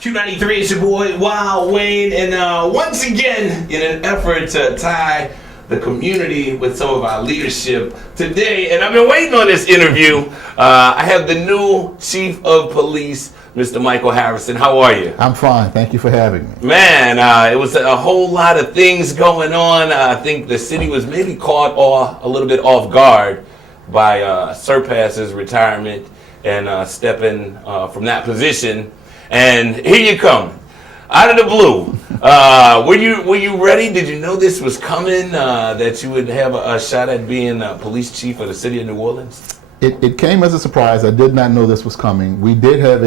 Q93, it's your boy Wild Wayne, and once again, in an effort to tie the community with some of our leadership today, and I've been waiting on this interview, I have the new Chief of Police, Mr. Michael Harrison. How are you? I'm fine. Thank you for having me. Man, it was a whole lot of things going on. I think the city was maybe caught a little bit off guard by Surpass's retirement and stepping from that position. And here you come, out of the blue. Were you ready? Did you know this was coming? That you would have a shot at being police chief of the city of New Orleans? It came as a surprise. I did not know this was coming. We did have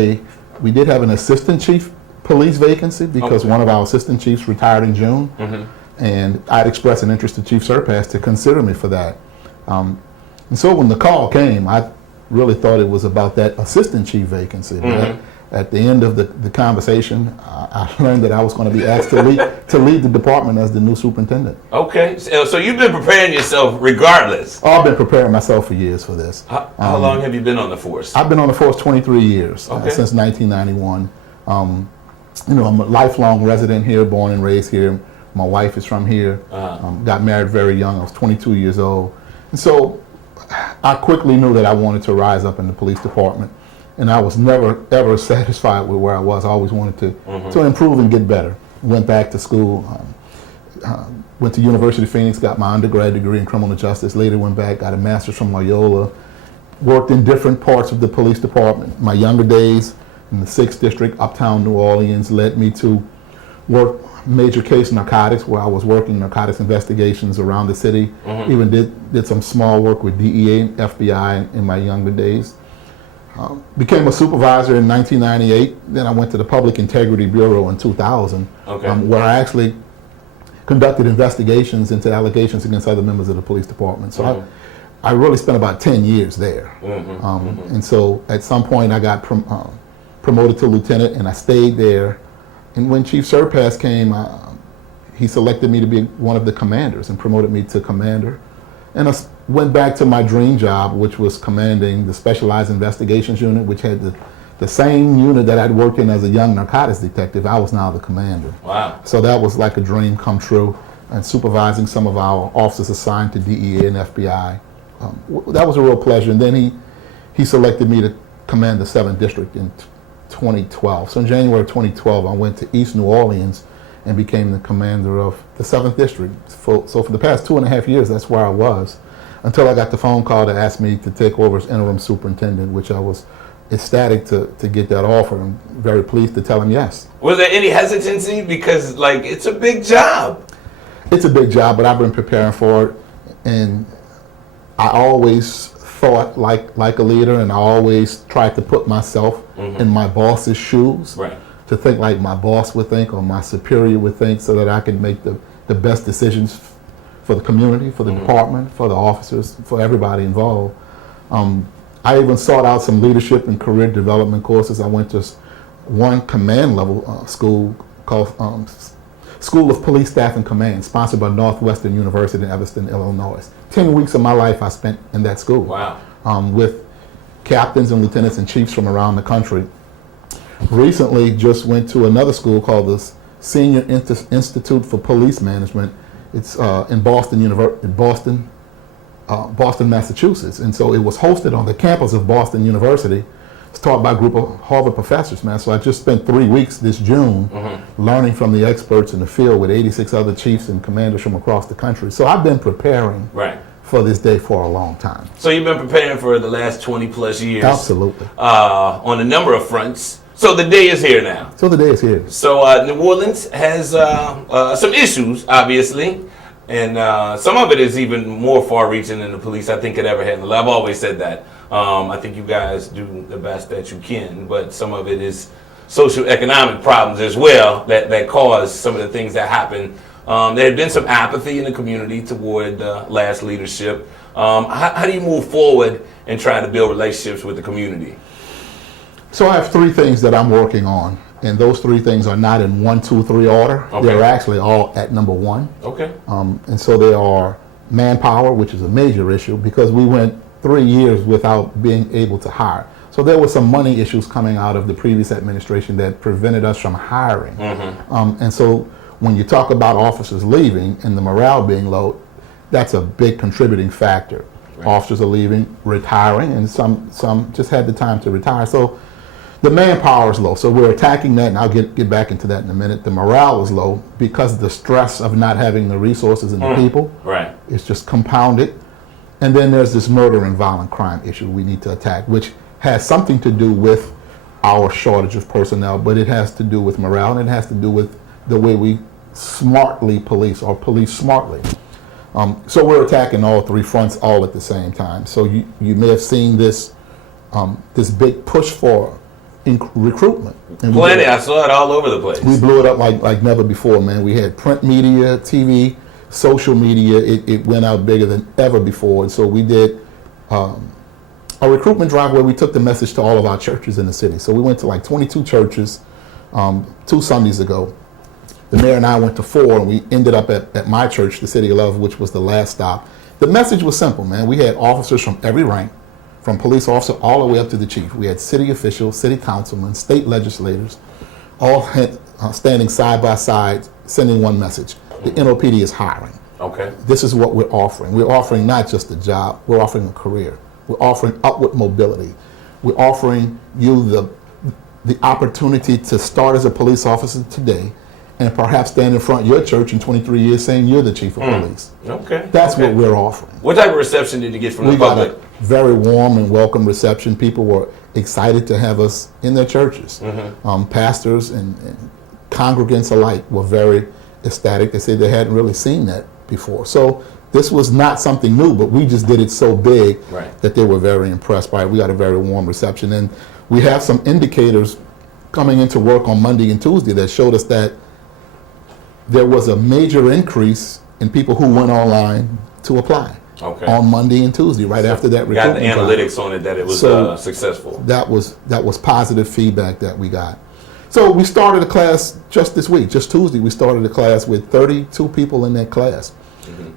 an assistant chief police vacancy because one of our assistant chiefs retired in June, and I'd expressed an interest to Chief Surpass to consider me for that. And so when the call came, I really thought it was about that assistant chief vacancy. At the end of the conversation, I learned that I was going to be asked to lead the department as the new superintendent. Okay, so you've been preparing yourself regardless. I've been preparing myself for years for this. How long have you been on the force? I've been on the force 23 years, since 1991. I'm a lifelong resident here, born and raised here. My wife is from here. Got married very young. I was 22 years old. And so I quickly knew that I wanted to rise up in the police department. And I was never, ever satisfied with where I was. I always wanted to improve and get better. Went back to school, went to University of Phoenix, got my undergrad degree in criminal justice, later went back, got a master's from Loyola, worked in different parts of the police department. My younger days in the 6th District, uptown New Orleans, led me to work major case narcotics, where I was working narcotics investigations around the city. Even did some small work with DEA and FBI in my younger days. Became a supervisor in 1998. Then I went to the Public Integrity Bureau in 2000, where I actually conducted investigations into allegations against other members of the police department. So I really spent about 10 years there. And so at some point I got promoted to lieutenant, and I stayed there. And when Chief Surpass came, he selected me to be one of the commanders and promoted me to commander. And I went back to my dream job, which was commanding the Specialized Investigations Unit, which had the same unit that I'd worked in as a young narcotics detective. I was now the commander. Wow. So that was like a dream come true, and supervising some of our officers assigned to DEA and FBI. That was a real pleasure. And then he selected me to command the 7th District in 2012. So in January of 2012, I went to East New Orleans and became the commander of the 7th District. So for the past 2.5 years, that's where I was, until I got the phone call to ask me to take over as interim superintendent, which I was ecstatic to get that offer. I'm very pleased to tell him yes. Was there any hesitancy? Because it's a big job. It's a big job, but I've been preparing for it, and I always thought like a leader, and I always tried to put myself in my boss's shoes. Right. To think like my boss would think or my superior would think, so that I could make the best decisions for the community, for the department, for the officers, for everybody involved. I even sought out some leadership and career development courses. I went to one command level school called School of Police Staff and Command, sponsored by Northwestern University in Evanston, Illinois. 10 weeks of my life I spent in that school. Wow. With captains and lieutenants and chiefs from around the country. Recently just went to another school called the Senior Institute for Police Management. It's in Boston, Massachusetts. And so it was hosted on the campus of Boston University. It's taught by a group of Harvard professors, man. So I just spent 3 weeks this June learning from the experts in the field with 86 other chiefs and commanders from across the country. So I've been preparing for this day for a long time. So you've been preparing for the last 20 plus years. Absolutely. On a number of fronts. So the day is here now. So the day is here. So New Orleans has some issues, obviously, and some of it is even more far-reaching than the police, I think, could ever handle. I've always said that. I think you guys do the best that you can, but some of it is socioeconomic problems as well that cause some of the things that happen. There had been some apathy in the community toward last leadership. How do you move forward and try to build relationships with the community? So I have 3 things that I'm working on, and those 3 things are not in 1, 2, 3 order. They're actually all at number 1. And so they are manpower, which is a major issue because we went 3 years without being able to hire. So there were some money issues coming out of the previous administration that prevented us from hiring. And so when you talk about officers leaving and the morale being low, that's a big contributing factor. Right. Officers are leaving, retiring, and some just had the time to retire. So the manpower is low. So we're attacking that, and I'll get back into that in a minute. The morale is low because the stress of not having the resources and the people is just compounded. And then there's this murder and violent crime issue we need to attack, which has something to do with our shortage of personnel, but it has to do with morale, and it has to do with the way we smartly police or police smartly. So we're attacking all three fronts all at the same time. So you may have seen this this big push for recruitment. And plenty, I saw it all over the place. We blew it up like never before, man. We had print media, TV, social media. It went out bigger than ever before. And so we did a recruitment drive where we took the message to all of our churches in the city. So we went to like 22 churches 2 Sundays ago. The mayor and I went to 4, and we ended up at my church, the City of Love, which was the last stop. The message was simple, man. We had officers from every rank, from police officer all the way up to the chief. We had city officials, city councilmen, state legislators, all standing side by side, sending one message. The NOPD is hiring. Okay. This is what we're offering. We're offering not just a job, we're offering a career. We're offering upward mobility. We're offering you the opportunity to start as a police officer today and perhaps stand in front of your church in 23 years saying you're the chief of police. Okay. That's what we're offering. What type of reception did you get from the public? We got a very warm and welcome reception. People were excited to have us in their churches. Pastors and congregants alike were very ecstatic. They said they hadn't really seen that before. So this was not something new, but we just did it so big that they were very impressed by it. We got a very warm reception. And we have some indicators coming into work on Monday and Tuesday that showed us that there was a major increase in people who went online to apply on Monday and Tuesday, right after that recruitment. Got the analytics on it that it was successful. That was positive feedback that we got. So we started a class just this week, just Tuesday. We started a class with 32 people in that class,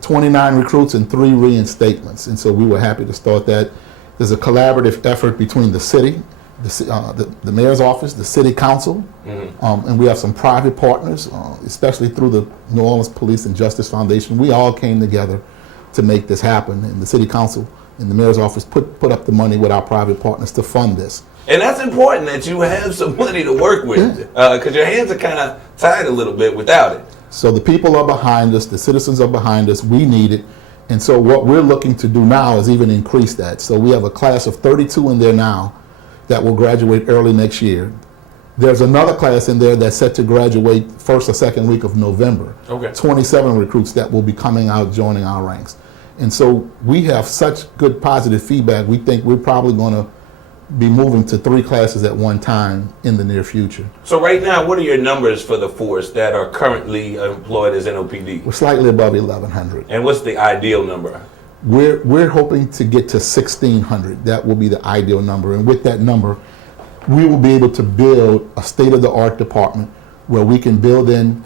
29 recruits and 3 reinstatements. And so we were happy to start that. There's a collaborative effort between the city, the mayor's office, the city council, and we have some private partners, especially through the New Orleans Police and Justice Foundation. We all came together to make this happen, and the city council and the mayor's office put up the money with our private partners to fund this. And that's important that you have some money to work with, because your hands are kind of tied a little bit without it. So the people are behind us, the citizens are behind us, we need it. And so what we're looking to do now is even increase that. So we have a class of 32 in there now that will graduate early next year. There's another class in there that's set to graduate first or second week of November. 27 recruits that will be coming out joining our ranks. And so we have such good positive feedback, we think we're probably going to be moving to 3 classes at one time in the near future. So right now, what are your numbers for the force that are currently employed as NOPD? We're slightly above 1,100. And what's the ideal number? We're hoping to get to 1,600. That will be the ideal number. And with that number, we will be able to build a state-of-the-art department where we can build in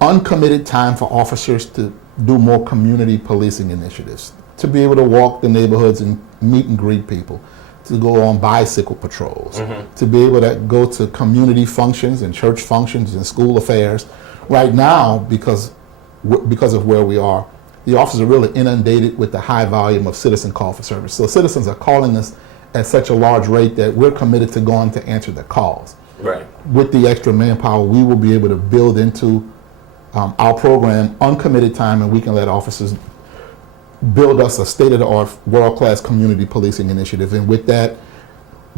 uncommitted time for officers to do more community policing initiatives, to be able to walk the neighborhoods and meet and greet people, to go on bicycle patrols, to be able to go to community functions and church functions and school affairs. Right now, because of where we are, the officers are really inundated with the high volume of citizen call for service. So citizens are calling us at such a large rate that we're committed to going to answer their calls. Right. With the extra manpower, we will be able to build into our program uncommitted time, and we can let officers build us a state-of-the-art, world-class community policing initiative. And with that,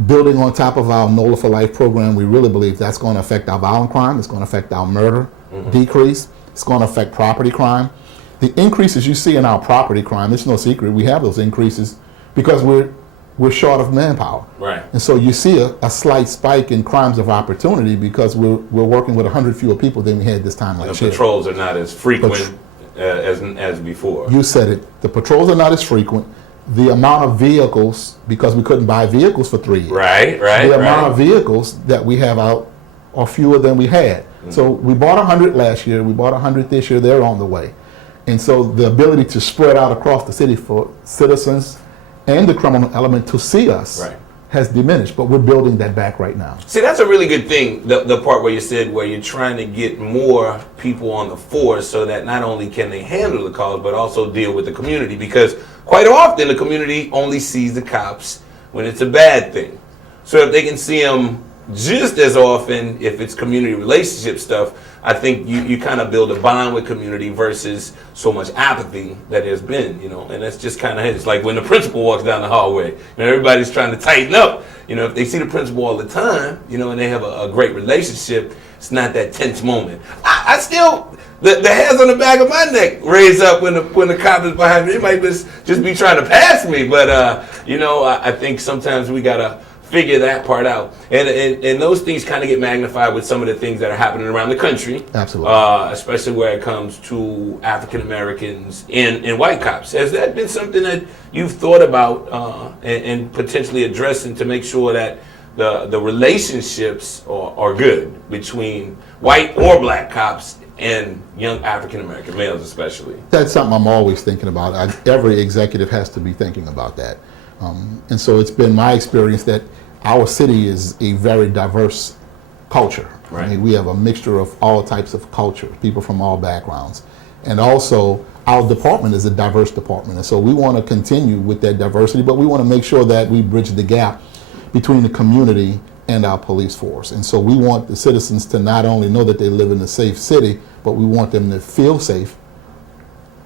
building on top of our NOLA for Life program, we really believe that's going to affect our violent crime, it's going to affect our murder decrease, it's going to affect property crime. The increases you see in our property crime, it's no secret, we have those increases because we're short of manpower. Right. And so you see a slight spike in crimes of opportunity because we're working with 100 fewer people than we had this time last year. The patrols are not as frequent as before. You said it. The patrols are not as frequent. The amount of vehicles, because we couldn't buy vehicles for 3 years. Right. The amount of vehicles that we have out are fewer than we had. So we bought 100 last year. We bought 100 this year. They're on the way. And so the ability to spread out across the city for citizens and the criminal element to see us has diminished, but we're building that back right now. See, that's a really good thing, the part where you said where you're trying to get more people on the force so that not only can they handle the calls, but also deal with the community. Because quite often the community only sees the cops when it's a bad thing. So if they can see them just as often, if it's community relationship stuff, I think you kind of build a bond with community versus so much apathy that there's been, and that's just kind of it. It's like when the principal walks down the hallway and everybody's trying to tighten up. If they see the principal all the time, and they have a great relationship, it's not that tense moment. I still, the hairs on the back of my neck raise up when the cop is behind me. It might just be trying to pass me, but I think sometimes we gotta figure that part out, and those things kind of get magnified with some of the things that are happening around the country. Absolutely, especially where it comes to African Americans and white cops. Has that been something that you've thought about and potentially addressing to make sure that the relationships are good between white or black cops and young African American males, especially? That's something I'm always thinking about. Every executive has to be thinking about that. And so it's been my experience that our city is a very diverse culture. Right. I mean, we have a mixture of all types of culture, people from all backgrounds. And also, our department is a diverse department. And so we want to continue with that diversity, but we want to make sure that we bridge the gap between the community and our police force. And so we want the citizens to not only know that they live in a safe city, but we want them to feel safe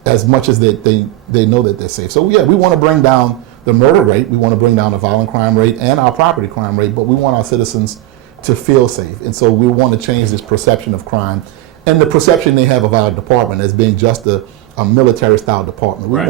as much as they know that they're safe. So yeah, we want to bring down the murder rate, we want to bring down the violent crime rate and our property crime rate, but we want our citizens to feel safe. And so we want to change this perception of crime and the perception they have of our department as being just a military-style department. Right.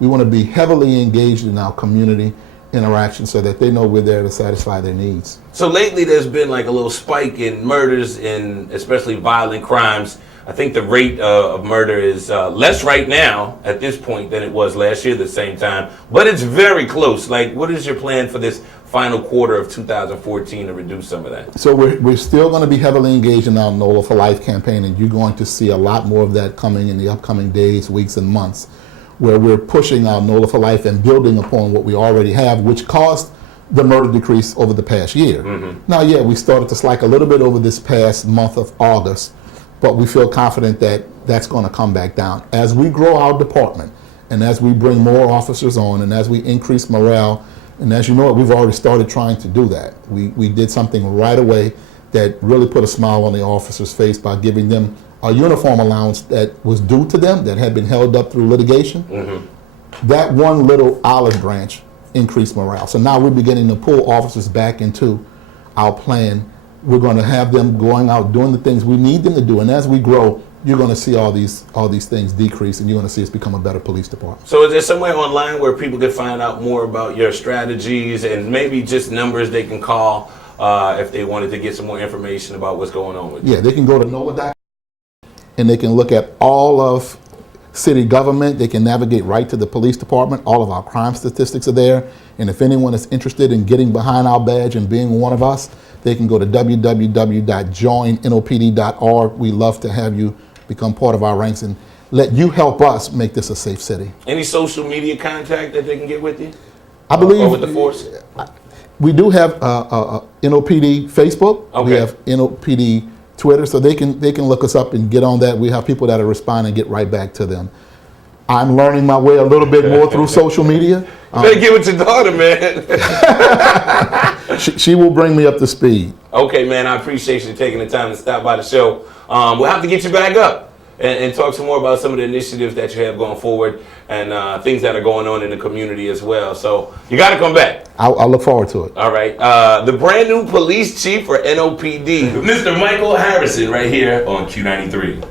We want to be heavily engaged in our community interaction so that they know we're there to satisfy their needs. So lately there's been like a little spike in murders and especially violent crimes. I think the rate of murder is less right now at this point than it was last year at the same time, but it's very close. Like, what is your plan for this final quarter of 2014 to reduce some of that? So we're still going to be heavily engaged in our NOLA for Life campaign, and you're going to see a lot more of that coming in the upcoming days, weeks, and months, where we're pushing our NOLA for Life and building upon what we already have, which caused the murder decrease over the past year. Mm-hmm. Now, yeah, we started to slack a little bit over this past month of August, but we feel confident that that's going to come back down. As we grow our department, and as we bring more officers on, and as we increase morale, and as you know, we've already started trying to do that. We did something right away that really put a smile on the officer's face by giving them a uniform allowance that was due to them, that had been held up through litigation. Mm-hmm. That one little olive branch increased morale. So now we're beginning to pull officers back into our plan. We're going to have them going out doing the things we need them to do, and as we grow, you're going to see all these things decrease, and you're going to see us become a better police department. So is there somewhere online where people can find out more about your strategies and maybe just numbers they can call if they wanted to get some more information about what's going on with you? Yeah, they can go to NOLA.com and they can look at all of city government. They can navigate right to the police department. All of our crime statistics are there. And if anyone is interested in getting behind our badge and being one of us, they can go to www.joinnopd.org. We love to have you become part of our ranks and let you help us make this a safe city. Any social media contact that they can get with you? I believe or with the force? We do have NOPD Facebook. Okay. We have NOPD Twitter, so they can look us up and get on that. We have people that are responding and get right back to them. I'm learning my way a little bit more through social media. Better get with your daughter, man. She will bring me up to speed. Okay, man, I appreciate you taking the time to stop by the show. We'll have to get you back up and talk some more about some of the initiatives that you have going forward and things that are going on in the community as well. So you got to come back. I'll look forward to it. All right. The brand new police chief for NOPD, Mr. Michael Harrison, right here on Q93.